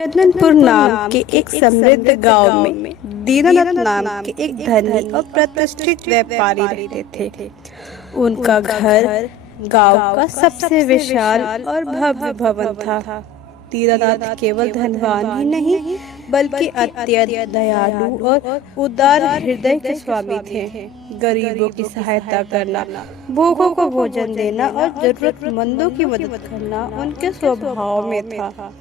रतनपुर नाम के एक समृद्ध गांव में दीनानाथ नाम के एक धनी और प्रतिष्ठित व्यापारी रहते थे। उनका घर गांव का सबसे विशाल और भव्य भवन था। दीनानाथ केवल धनवान ही नहीं बल्कि अत्यंत दयालु और उदार हृदय के स्वामी थे। गरीबों की सहायता करना, भूखों को भोजन देना और जरूरतमंदों की मदद करना उनके स्वभाव में था।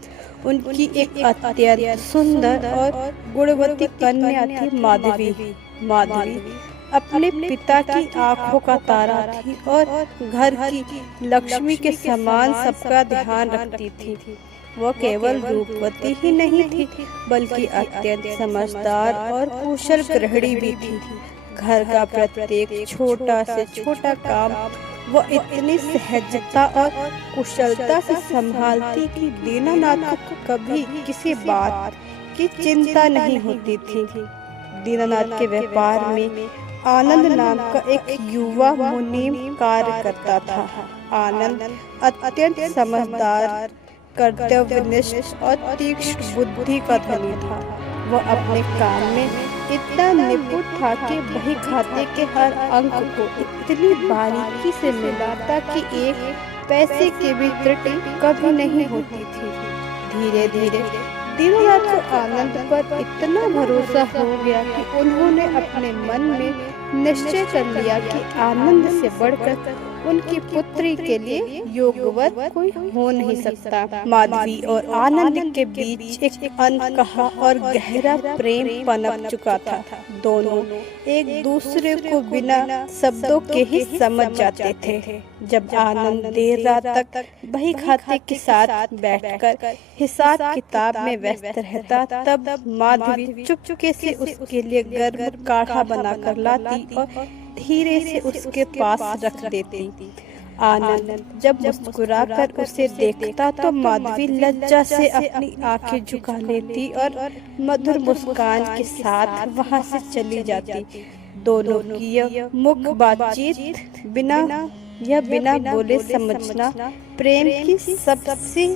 उनकी एक अत्यंत सुंदर और गुणवती कन्या थी माधवी। माधवी अपने पिता की आंखों का तारा थी और घर की लक्ष्मी के समान सबका ध्यान रखती थी। वह केवल रूपवती ही नहीं थी बल्कि अत्यंत समझदार और कुशल गृहिणी भी थी। घर का प्रत्येक छोटा से छोटा काम वो इतनी सहजता और कुशलता से संभालती कि दीनानाथ को कभी किसी बात की चिंता नहीं होती थी। दीनानाथ के व्यापार में आनंद नाम का एक युवा मुनीम कार्य करता था। आनंद अत्यंत समझदार, कर्तव्यनिष्ठ और तीक्ष्ण बुद्धि का धनी था। वह अपने काम में इतना निपुण था कि बही खाते के हर अंक को इतनी बारीकी से मिलाता कि एक पैसे की भी त्रुटि कभी नहीं होती थी। धीरे धीरे दीनानाथ को आनंद पर इतना भरोसा हो गया कि उन्होंने अपने मन में निश्चय कर लिया कि आनंद से बढ़कर उनकी पुत्री के लिए योग्यवर कोई हो नहीं सकता। माधवी और आनंद के बीच एक अनकहा और गहरा प्रेम पनप चुका था। दोनों एक दूसरे को बिना शब्दों के ही समझ जाते थे। जब आनंद देर रात तक बही खाते के साथ बैठकर हिसाब किताब में व्यस्त रहता, तब माधवी चुपके से उसके लिए गर्म काढ़ा बनाकर लाती और धीरे से उसके पास रख देती। आनंद जब मुस्कुराकर उसे देखता तो माधवी लज्जा से अपनी आंखें झुका लेती और मधुर मुस्कान के साथ वहां से चली जाती। दोनों की यह मुख बातचीत बिना बोले समझना प्रेम की सबसे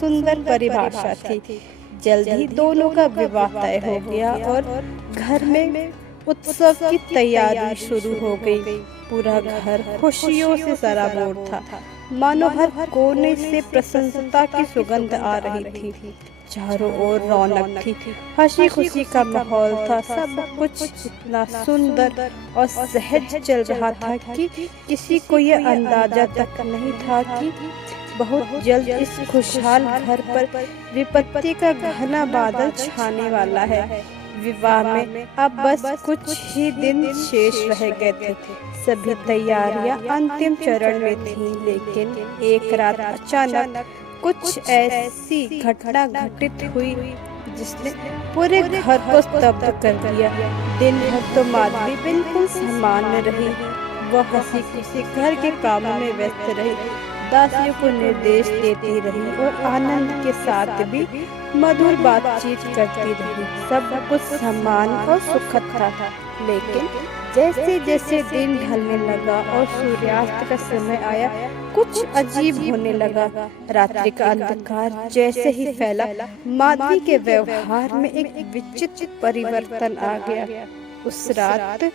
सुंदर परिभाषा थी। जल्द ही दोनों का विवाह तय हो गया और घर में उत्सव की तैयारी शुरू हो गई। पूरा घर खुशियों से सराबोर था, मानो हर कोने से प्रसन्नता की सुगंध आ रही थी। चारों ओर रौनक थी, हंसी खुशी का माहौल था। सब कुछ इतना सुंदर और सहज चल रहा था कि किसी को यह अंदाजा तक नहीं था कि बहुत जल्द इस खुशहाल घर पर विपत्ति का घना बादल छाने वाला है। विवाह में अब बस कुछ ही दिन शेष रह गए थे। सभी तैयारियां अंतिम चरण में थीं, लेकिन एक रात अचानक कुछ ऐसी घटना घटित हुई जिसने पूरे घर को स्तब्ध कर दिया। दिन भर तो माधवी बिल्कुल सामान्य रही। वह हंसी खुशी घर के कामों में व्यस्त रही, दासियों को निर्देश देती रही और आनंद के साथ भी मधुर बातचीत करती रही। सब कुछ समान और सुखद था। लेकिन जैसे जैसे दिन ढलने लगा और सूर्यास्त का समय आया, कुछ अजीब होने लगा। रात्रि का अंधकार जैसे ही फैला, माधवी के व्यवहार में एक विचित्र परिवर्तन आ गया। उस रात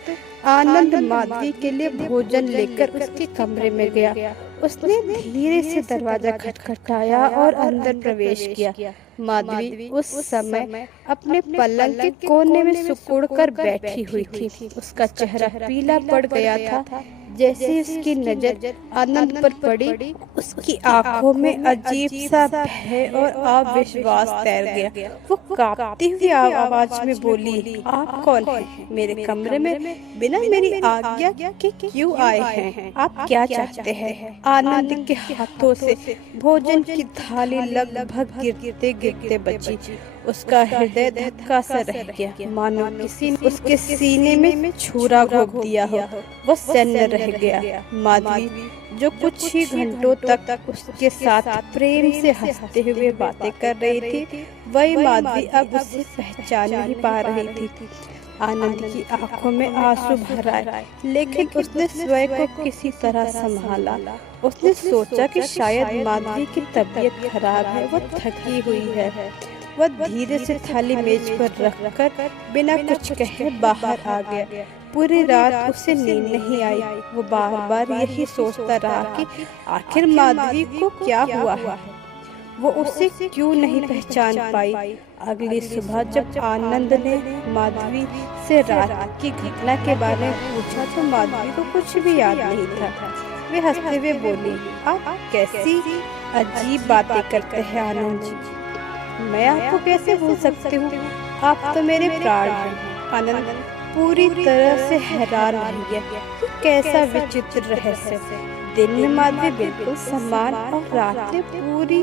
आनंद माधवी के लिए भोजन लेकर उसके कमरे में गया। उसने धीरे से दरवाजा खटखटाया और अंदर प्रवेश किया। माधवी उस समय अपने पलंग के कोने में सिकुड़कर बैठी हुई थी। उसका चेहरा पीला पड़ गया था। जैसे उसकी नजर आनंद पर पड़ी, उसकी आंखों में अजीब सा भय और अविश्वास तैर गया। वो कांपती हुई आवाज में बोली, आप कौन हैं? मेरे कमरे में बिना मेरी आज्ञा के क्यों आए हैं? आप क्या चाहते हैं? आनंद के हाथों से भोजन की थाली लगभग गिरते गिरते बची। उसका हृदय धक्का सा रह गया, मानो किसी ने उसके सीने में छुरा घोंप दिया हो। वह सन्न रह गया। माधवी जो कुछ ही घंटों तक उसके साथ प्रेम से हंसते हुए बातें कर रही थी, वही माधवी अब उसे पहचान नहीं पा रही थी। आनंद की आंखों में आंसू भर आए, लेकिन उसने स्वयं को किसी तरह संभाला। उसने सोचा कि शायद माधवी की तबीयत खराब है, वो थकी हुई है। वह धीरे से थाली मेज पर रखकर बिना कुछ कहे बाहर आ गया। पूरी रात उसे नींद नहीं आई। वो बार बार यही सोचता रहा कि आखिर माधवी को क्या हुआ है, वो उसे क्यों नहीं पहचान पाई। अगली सुबह जब आनंद ने माधवी से रात की घटना के बारे में पूछा तो माधवी को कुछ भी याद नहीं था। वे हंसते हुए बोली, आप कैसी अजीब बातें करते हैं आनंद जी, मैं आपको कैसे भूल सकती हूँ, आप तो मेरे प्राण हैं। आनंद पूरी तरह से हैरान रह गया कि कैसा विचित्र रहस्य। दिन में माधवी बिल्कुल समान और रात में पूरी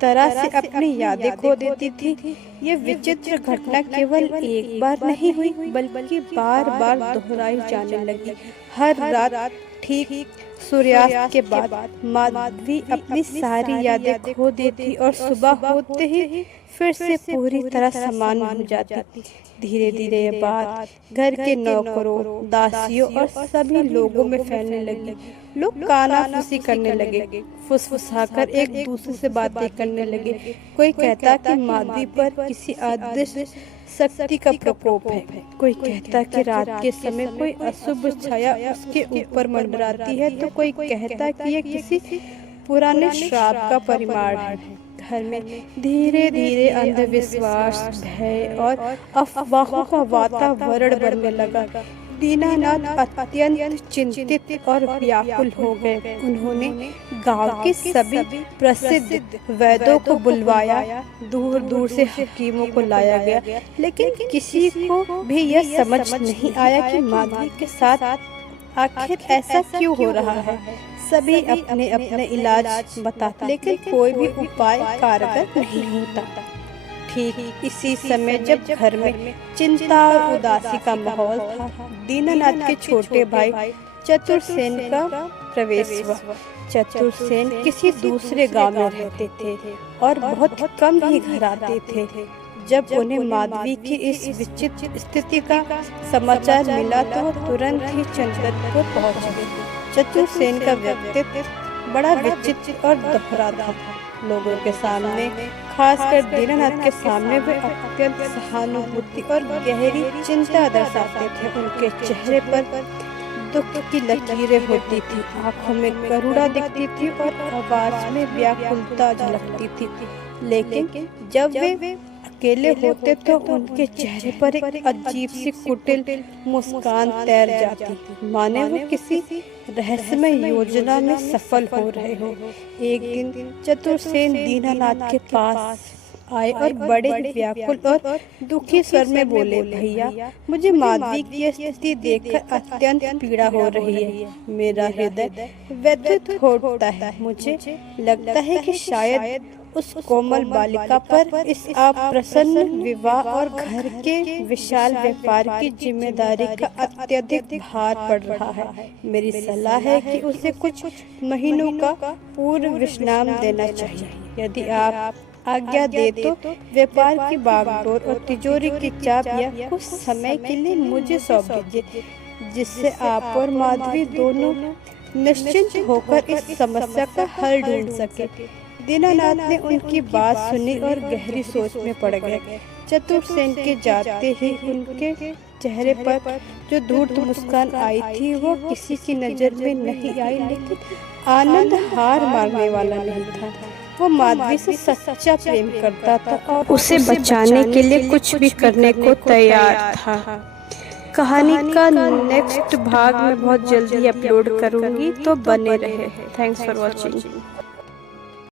तरह से अपनी यादें खो देती थी। ये विचित्र घटना केवल एक बार नहीं हुई बल्कि बार बार दोहराई जाने लगी। हर रात ठीक सूर्यास्त के बाद माधवी अपनी सारी यादें खो देती और सुबह होते ही फिर से पूरी तरह समान हो जाती। धीरे धीरे ये बात घर के नौकरों, दासियों और सभी लोगों में फैलने लगी। लोग कानाफूसी करने लगे, फुसफुसाकर एक दूसरे से बातें करने लगे। कोई कहता कि माधवी पर किसी अदृश्य शक्ति का प्रकोप है, कोई कहता कि रात के समय कोई अशुभ छाया उसके ऊपर मंडराती है, तो कोई कहता कि यह किसी पुराने श्राप का परिणाम है। घर में धीरे धीरे अंधविश्वास, भय और अफवाहों का वातावरण बढ़ने लगा। दीनानाथ अत्यंत चिंतित और व्याकुल हो गए। उन्होंने गांव के सभी प्रसिद्ध वैद्यों को बुलवाया, दूर दूर से हकीमों को लाया गया, लेकिन किसी को भी यह समझ नहीं आया कि माधवी के साथ आखिर ऐसा क्यों हो रहा है। सभी अपने अपने इलाज बताते, लेकिन कोई भी उपाय कारगर नहीं होता। ठीक इसी समय जब घर में चिंता और उदासी का माहौल था, दीनानाथ के छोटे भाई चतुरसेन का प्रवेश हुआ। चतुरसेन किसी दूसरे गांव में रहते थे और बहुत कम ही घर आते थे। जब उन्हें माधवी की इस विचित्र स्थिति का समाचार मिला तो वो तुरंत ही चंद्रपुर पहुंच गए। चतुरसेन का व्यक्तित्व बड़ा विचित्र और दोहरा था। लोगों के सामने, खासकर दीनानाथ के सामने, वे अत्यंत सहानुभूति और गहरी चिंता दर्शाते थे। उनके चेहरे पर दुख की लकीरें होती थी, आंखों में करुणा दिखती थी और आवाज में व्याकुलता झलकती थी। लेकिन जब वे अकेले होते तो उनके चेहरे पर एक अजीब सी कुटिल मुस्कान तैर जाती, माने वो किसी रहस्यमय योजना में सफल हो रहे हो। एक दिन चतुरसेन दीनानाथ के पास आए और बड़े व्याकुल और दुखी स्वर में बोले, भैया, मुझे माधवी की स्थिति देखकर अत्यंत पीड़ा हो रही है। मेरा हृदय व्यथित होता है। मुझे लगता है कि शायद उस कोमल बालिका पर इस अप्रसन्न विवाह और घर के विशाल व्यापार की जिम्मेदारी का अत्यधिक भार पड़ रहा है। मेरी सलाह है कि उसे कुछ महीनों का पूर्व विश्राम देना चाहिए। यदि आप आज्ञा दे तो व्यापार की बागडोर और तिजोरी की चाबियां कुछ समय के लिए मुझे सौंप दीजिए, जिससे आप और माधवी दोनों निश्चिंत होकर इस समस्या का हल ढूंढ सके। दीनानाथ ने उनकी बात सुनी और गहरी सोच में पड़ गए। चतुरसेन के जाते ही उनके चेहरे पर जो धूर्त मुस्कान आई थी वो किसी की नजर में नहीं आई, लेकिन आनंद हार मानने वाला नहीं था। वो माधवी से सच्चा प्रेम करता था और उसे बचाने के लिए कुछ भी करने को तैयार था। कहानी का नेक्स्ट भाग मैं बहुत जल्दी अपलोड करूंगी, तो बने रहे। Thanks for watching.